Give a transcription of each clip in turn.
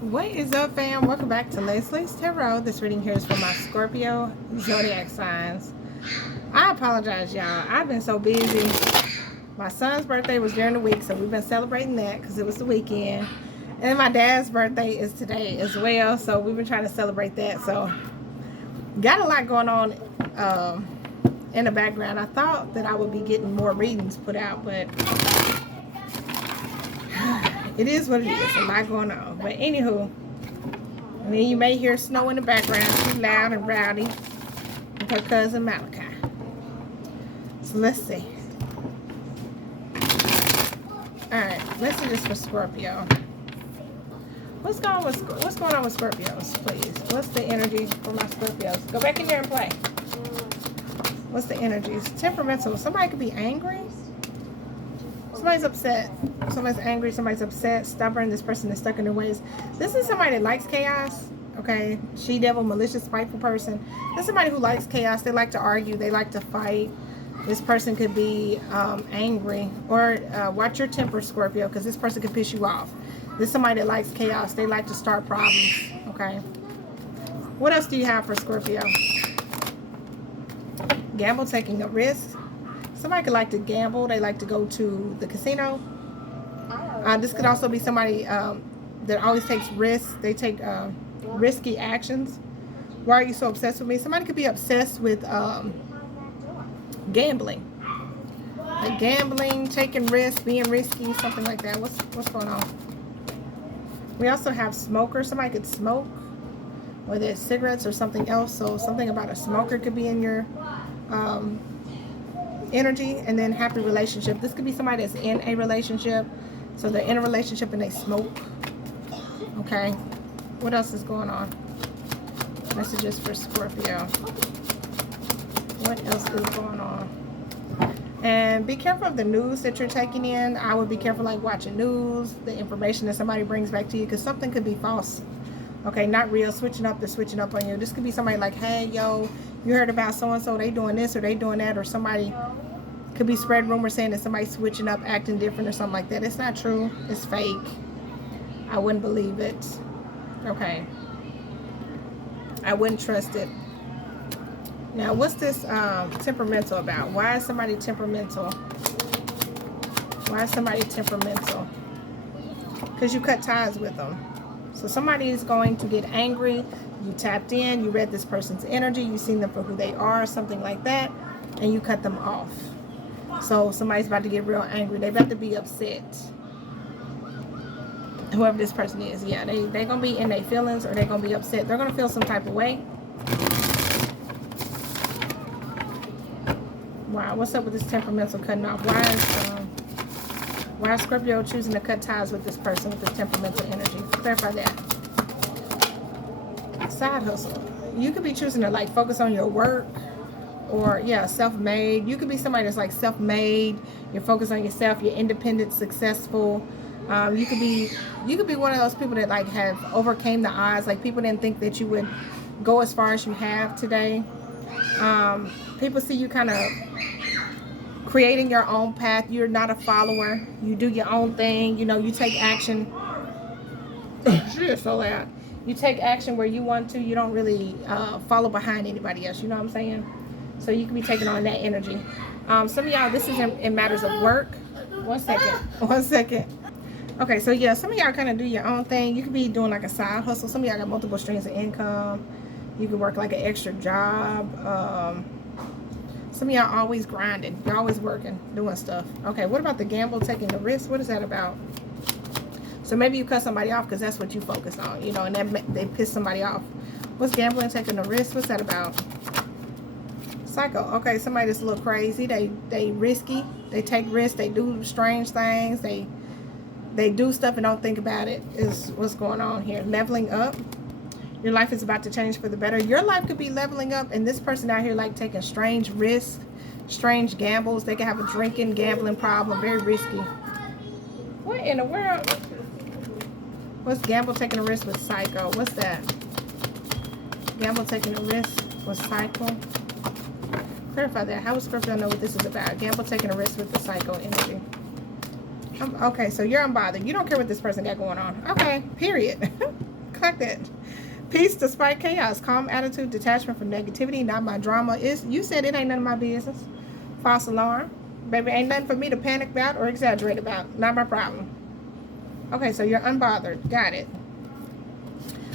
What is up, fam? Welcome back to Leslie's Tarot. This reading here is for my Scorpio zodiac signs. I apologize, y'all. I've been so busy. My son's birthday was during the week, so we've been celebrating that because it was the weekend. And my dad's birthday is today as well, so we've been trying to celebrate that. So, got a lot going on in the background. I thought that I would be getting more readings put out, but it is what it is. A lot going on. But anywho, and then you may hear snow in the background. She's loud and rowdy with her cousin Malachi. So let's see. Alright, let's do this for Scorpio. What's going on with Scorpios, please? What's the energy for my Scorpios? Go back in there and play. What's the energies? Temperamental. Somebody could be angry. Somebody's upset. Somebody's angry. Somebody's upset. Stubborn. This person is stuck in their ways. This is somebody that likes chaos. Okay. She-devil, malicious, spiteful person. This is somebody who likes chaos. They like to argue. They like to fight. This person could be angry. Or watch your temper, Scorpio, because this person could piss you off. This is somebody that likes chaos. They like to start problems. Okay. What else do you have for Scorpio? Gamble, taking a risk. Somebody could like to gamble. They like to go to the casino. This could also be somebody that always takes risks. They take risky actions. Why are you so obsessed with me? Somebody could be obsessed with gambling. Like gambling, taking risks, being risky, something like that. What's going on? We also have smokers. Somebody could smoke, whether it's cigarettes or something else. So something about a smoker could be in your energy. And then happy relationship. This could be somebody that's in a relationship. So they're in a relationship and they smoke. Okay. What else is going on? Messages for Scorpio. What else is going on? And be careful of the news that you're taking in. I would be careful like watching news, the information that somebody brings back to you, because something could be false. Okay, not real. Switching up, they're switching up on you. This could be somebody like, hey, yo, you heard about so-and-so, they doing this or they doing that, or somebody could be spreading rumors saying that somebody's switching up, acting different or something like that. It's not true. It's fake. I wouldn't believe it. Okay. I wouldn't trust it. Now, what's this temperamental about? Why is somebody temperamental? Why is somebody temperamental? Because you cut ties with them. So somebody is going to get angry. You tapped in. You read this person's energy. You've seen them for who they are, something like that. And you cut them off. So somebody's about to get real angry. They're about to be upset. Whoever this person is. Yeah, they're going to be in their feelings or they're going to be upset. They're going to feel some type of way. Wow, what's up with this temperamental cutting off? Why is Scorpio choosing to cut ties with this person with this temperamental energy? Clarify that. Side hustle. You could be choosing to like focus on your work, or yeah, self-made. You could be somebody that's like self-made. You're focused on yourself. You're independent, successful. You could be one of those people that like have overcame the odds. Like people didn't think that you would go as far as you have today. People see you kind of creating your own path. You're not a follower. You do your own thing. You know, you take action. You're so loud. You take action where you want to. You don't really follow behind anybody else. You know what I'm saying? So you can be taking on that energy. Some of y'all, this is in matters of work. One second. Okay, so yeah, some of y'all kind of do your own thing. You could be doing like a side hustle. Some of y'all got multiple streams of income. You can work like an extra job. Some of y'all always grinding. You're always working, doing stuff. Okay, what about the gamble, taking the risk? What is that about? So maybe you cut somebody off because that's what you focus on, you know, and they piss somebody off. What's gambling, taking the risk? What's that about? Psycho. Okay, somebody that's a little crazy. They risky. They take risks. They do strange things. They do stuff and don't think about it is what's going on here. Leveling up. Your life is about to change for the better. Your life could be leveling up, and this person out here like taking strange risks, strange gambles. They could have a drinking, gambling problem, very risky. What in the world? What's gamble, taking a risk with psycho? What's that? Gamble, taking a risk with psycho. Clarify that. How would Scorpio know what this is about? Gamble, taking a risk with the psycho energy. Okay, so you're unbothered. You don't care what this person got going on. Okay, period. Clock that. Peace despite chaos. Calm attitude. Detachment from negativity. Not my drama. You said it ain't none of my business. False alarm. Baby, ain't nothing for me to panic about or exaggerate about. Not my problem. Okay, so you're unbothered. Got it.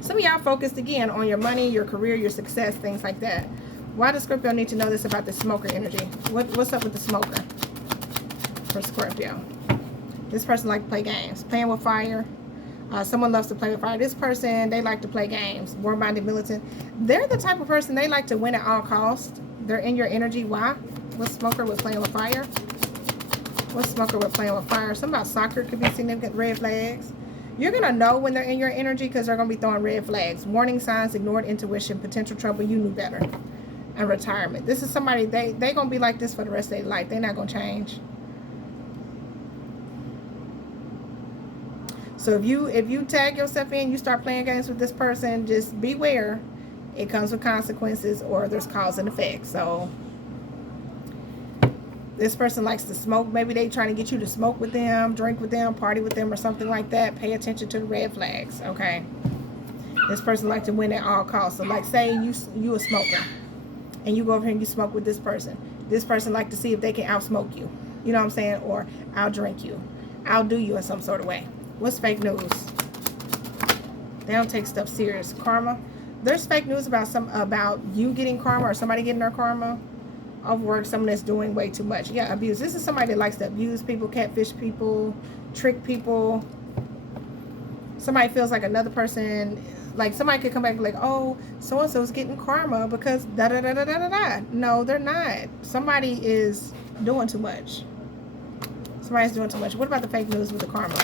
Some of y'all focused again on your money, your career, your success, things like that. Why does Scorpio need to know this about the smoker energy? What's up with the smoker for Scorpio? This person likes to play games. Playing with fire. Someone loves to play with fire. This person, they like to play games. War-minded militant. They're the type of person, they like to win at all costs. They're in your energy. Why? What's smoker with playing with fire? What's smoker with playing with fire? Something about soccer could be significant. Red flags. You're going to know when they're in your energy because they're going to be throwing red flags. Warning signs, ignored intuition, potential trouble, you knew better. And retirement. This is somebody, they going to be like this for the rest of their life. They're not going to change. So if you tag yourself in, you start playing games with this person, just beware. It comes with consequences or there's cause and effect. So this person likes to smoke. Maybe they trying to get you to smoke with them, drink with them, party with them or something like that. Pay attention to the red flags, okay? This person likes to win at all costs. So like say you a smoker and you go over here and you smoke with this person. This person like to see if they can outsmoke you. You know what I'm saying? Or outdrink you. Outdo you in some sort of way. What's fake news? They don't take stuff serious. Karma. There's fake news about you getting karma or somebody getting their karma. Overwork, someone that's doing way too much. Yeah, abuse. This is somebody that likes to abuse people, catfish people, trick people. Somebody feels like another person, like somebody could come back and be like, oh, so-and-so's getting karma because da-da-da-da-da-da-da. No, they're not. Somebody is doing too much. Somebody's doing too much. What about the fake news with the karma?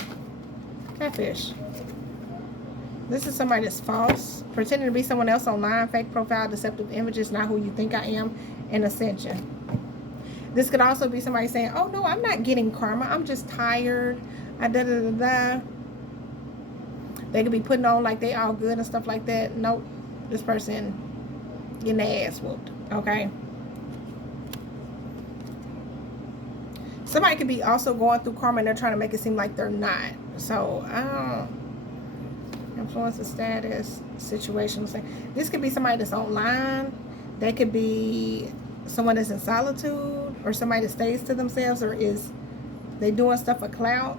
Catfish. This is somebody that's false, pretending to be someone else online, fake profile, deceptive images, not who you think I am, and ascension. This could also be somebody saying, oh no, I'm not getting karma, I'm just tired, da-da-da-da-da. They could be putting on like they all good and stuff like that. Nope, this person getting their ass whooped, okay? Somebody could be also going through karma and they're trying to make it seem like they're not. So, I don't influence the status, situation. This could be somebody that's online. They could be someone that's in solitude or somebody that stays to themselves or is they doing stuff for clout.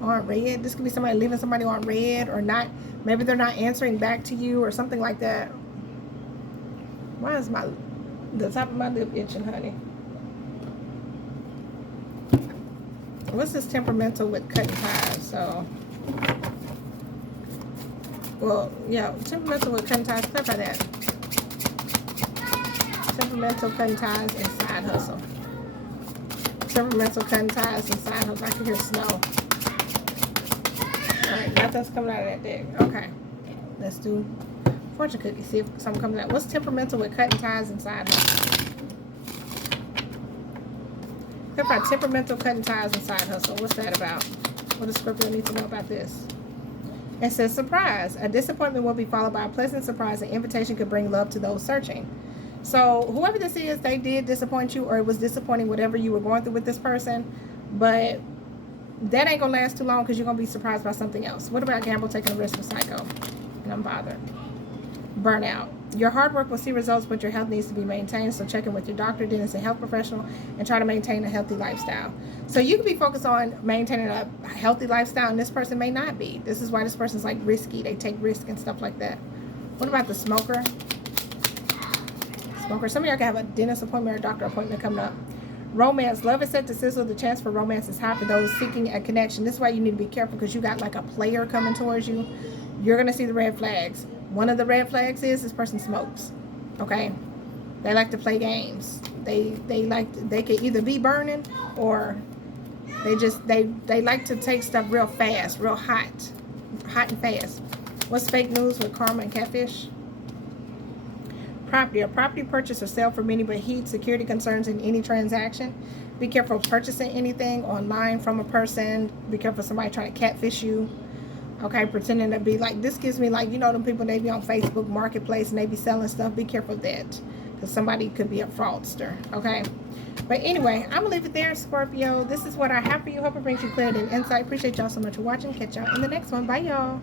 On red. This could be somebody leaving somebody on red or not. Maybe they're not answering back to you or something like that. Why is the top of my lip itching, honey? What's this temperamental with cutting ties? So, well, yeah, temperamental with cutting ties. Clarify that. Temperamental cutting ties and side hustle. Temperamental cutting ties and side hustle. I can hear snow. Alright, nothing's coming out of that deck. Okay. Let's do fortune cookie. See if something comes out. What's temperamental with cutting ties and side hustle? Clarify temperamental cutting ties and side hustle. What's that about? What does Scorpio need to know about this? It says surprise. A disappointment will be followed by a pleasant surprise. An invitation could bring love to those searching. So whoever this is, they did disappoint you or it was disappointing whatever you were going through with this person. But that ain't going to last too long because you're going to be surprised by something else. What about gamble, taking a risk with psycho? And I'm bothered. Burnout. Your hard work will see results, but your health needs to be maintained. So check in with your doctor, dentist, and health professional and try to maintain a healthy lifestyle. So you could be focused on maintaining a healthy lifestyle and this person may not be. This is why this person's like risky. They take risks and stuff like that. What about the smoker? Smoker. Some of y'all can have a dentist appointment or a doctor appointment coming up. Romance. Love is set to sizzle. The chance for romance is high for those seeking a connection. This is why you need to be careful because you got like a player coming towards you. You're going to see the red flags. One of the red flags is this person smokes. Okay? They like to play games. They could either be burning or they like to take stuff real fast, real hot and fast. What's fake news with karma and catfish? Property. A property purchase or sale for many but heed security concerns in any transaction. Be careful of purchasing anything online from a person. Be careful of somebody trying to catfish you. Okay, pretending to be like, this gives me like, you know them people, they be on Facebook Marketplace and they be selling stuff. Be careful of that because somebody could be a fraudster. Okay, but anyway, I'm gonna leave it there, Scorpio. This is what I have for you. Hope it brings you clarity and insight. Appreciate y'all so much for watching. Catch y'all in the next one. Bye, y'all.